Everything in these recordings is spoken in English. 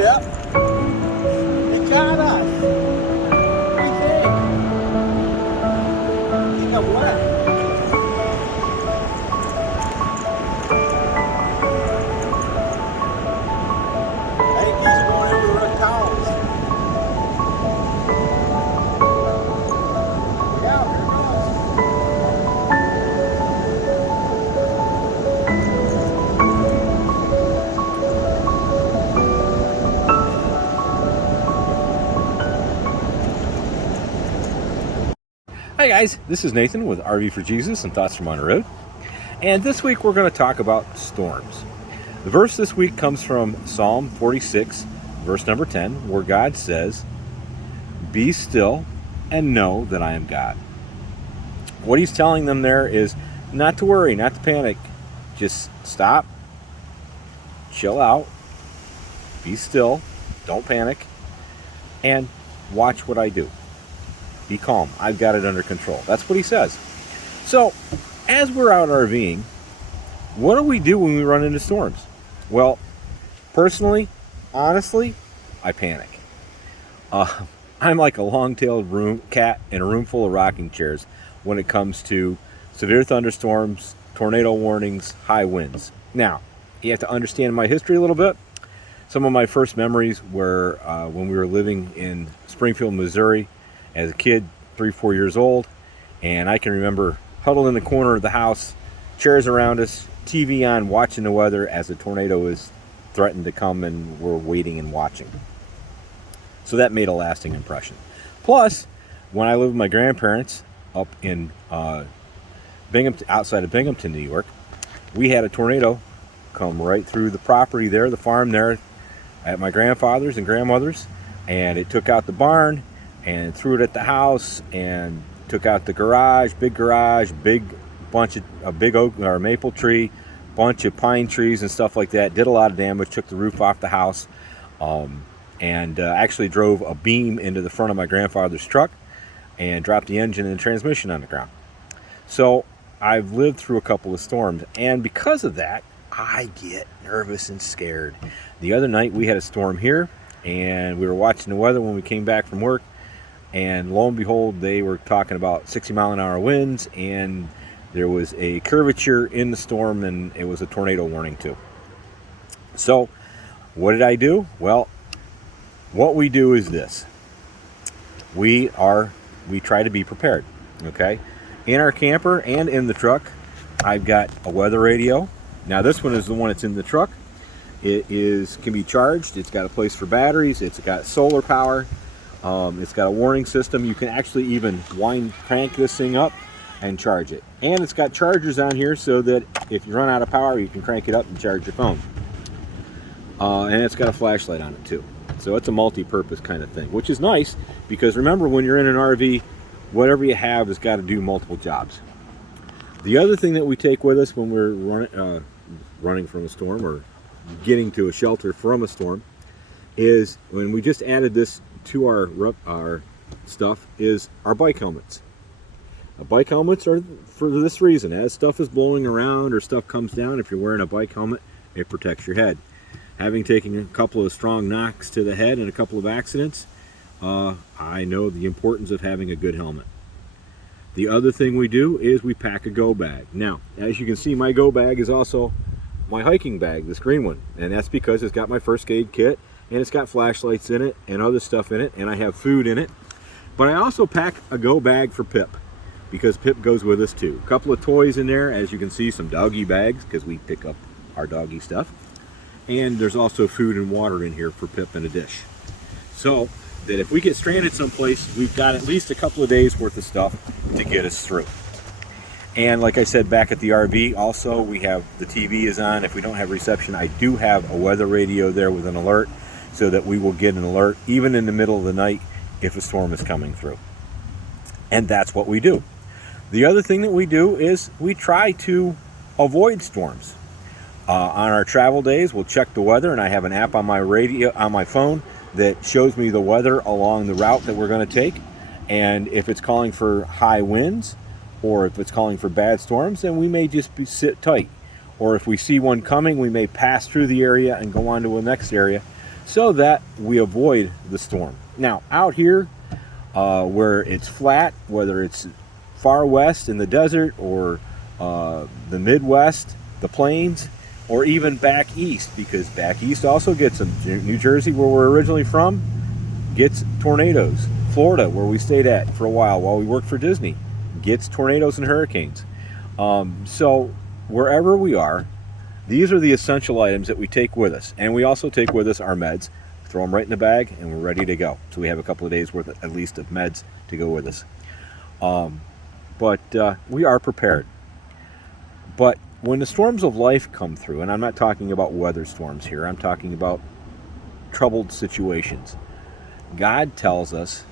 Pip. It got us. What do you think? I think I'm wet. I think he's going over the towels. Yeah, here it goes. Hi guys, this is Nathan with RV for Jesus and Thoughts from on the Road. And this week we're going to talk about storms. The verse this week comes from Psalm 46, verse number 10, where God says, "Be still and know that I am God." What he's telling them there is not to worry, not to panic. Just stop, chill out, be still, don't panic, and watch what I do. Be calm. I've got it under control. That's what he says. So, as we're out RVing, what do we do when we run into storms? Well, personally, honestly, I panic. I'm like a long-tailed cat in a room full of rocking chairs when it comes to severe thunderstorms, tornado warnings, high winds. Now, you have to understand my history a little bit. Some of my first memories were when we were living in Springfield, Missouri, as a kid, 3-4 years old, and I can remember huddled in the corner of the house, chairs around us, TV on, watching the weather as a tornado is threatened to come, and we're waiting and watching. So that made a lasting impression. When I lived with my grandparents up in Binghamton, outside of Binghamton, New York, we had a tornado come right through the property there, the farm there at my grandfather's and grandmother's, and it took out the barn and threw it at the house and took out the garage, big bunch of a big oak or maple tree, bunch of pine trees and stuff like that. Did a lot of damage, took the roof off the house, and actually drove a beam into the front of my grandfather's truck and dropped the engine and transmission on the ground. So I've lived through a couple of storms, and because of that, I get nervous and scared. The other night we had a storm here, and we were watching the weather when we came back from work, and lo and behold, they were talking about 60-mile-an-hour winds, and there was a curvature in the storm, and it was a tornado warning too. So what did I do? Well, what we do is this. We try to be prepared, okay? In our camper and in the truck, I've got a weather radio. Now this one is the one that's in the truck. It can be charged. It's got a place for batteries. It's got solar power. It's got a warning system. You can actually even crank this thing up and charge it. And it's got chargers on here so that if you run out of power, you can crank it up and charge your phone. And it's got a flashlight on it too. So it's a multi-purpose kind of thing, which is nice because remember, when you're in an RV, whatever you have has got to do multiple jobs. The other thing that we take with us when we're running from a storm or getting to a shelter from a storm is, when we just added this to our stuff, is our bike helmets. Bike helmets are for this reason. As stuff is blowing around or stuff comes down, if you're wearing a bike helmet, it protects your head. Having taken a couple of strong knocks to the head and a couple of accidents, I know the importance of having a good helmet. The other thing we do is we pack a go bag. Now, as you can see, my go bag is also my hiking bag, this green one, and that's because it's got my first aid kit, and it's got flashlights in it and other stuff in it, and I have food in it. But I also pack a go bag for Pip, because Pip goes with us too. A couple of toys in there, as you can see, some doggy bags, because we pick up our doggy stuff. And there's also food and water in here for Pip in a dish. So that if we get stranded someplace, we've got at least a couple of days worth of stuff to get us through. And like I said, back at the RV also, we have the TV is on. If we don't have reception, I do have a weather radio there with an alert, so that we will get an alert even in the middle of the night if a storm is coming through. And that's what we do. The other thing that we do is we try to avoid storms. On our travel days, we'll check the weather, and I have an app on my phone that shows me the weather along the route that we're going to take. And if it's calling for high winds, or if it's calling for bad storms, then we may just sit tight. Or if we see one coming, we may pass through the area and go on to the next area so that we avoid the storm. Now, out here where it's flat, whether it's far west in the desert or the Midwest, the plains, or even back east, because back east also gets them. New Jersey, where we're originally from, gets tornadoes. Florida, where we stayed at for a while we worked for Disney, gets tornadoes and hurricanes. So wherever we are, these are the essential items that we take with us. And we also take with us our meds, throw them right in the bag, and we're ready to go. So we have a couple of days worth at least of meds to go with us. But we are prepared. But when the storms of life come through, and I'm not talking about weather storms here, I'm talking about troubled situations, God tells us,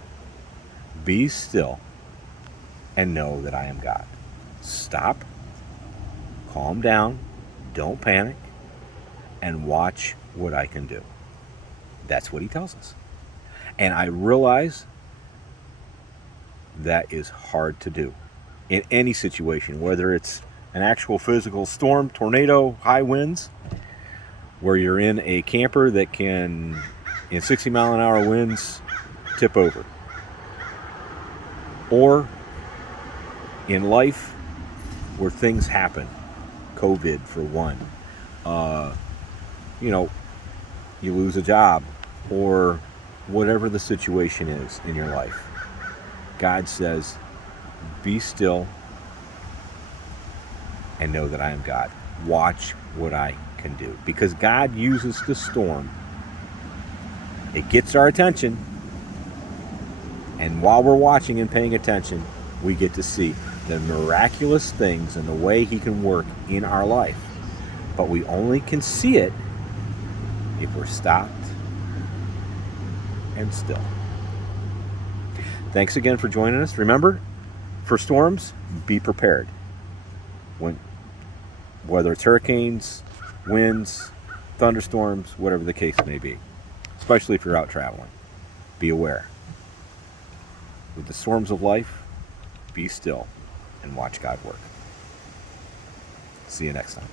be still and know that I am God. Stop, calm down, don't panic, and watch what I can do. That's what he tells us. And I realize that is hard to do in any situation, whether it's an actual physical storm, tornado, high winds, where you're in a camper that can, in 60-mile-an-hour winds, tip over. Or in life where things happen, COVID for one, you lose a job or whatever the situation is in your life. God says, be still and know that I am God. Watch what I can do. Because God uses the storm. It gets our attention. And while we're watching and paying attention, we get to see the miraculous things and the way he can work in our life. But we only can see it if we're stopped and still. Thanks again for joining us. Remember, for storms, be prepared. Whether it's hurricanes, winds, thunderstorms, whatever the case may be, especially if you're out traveling, be aware. With the storms of life, be still and watch God work. See you next time.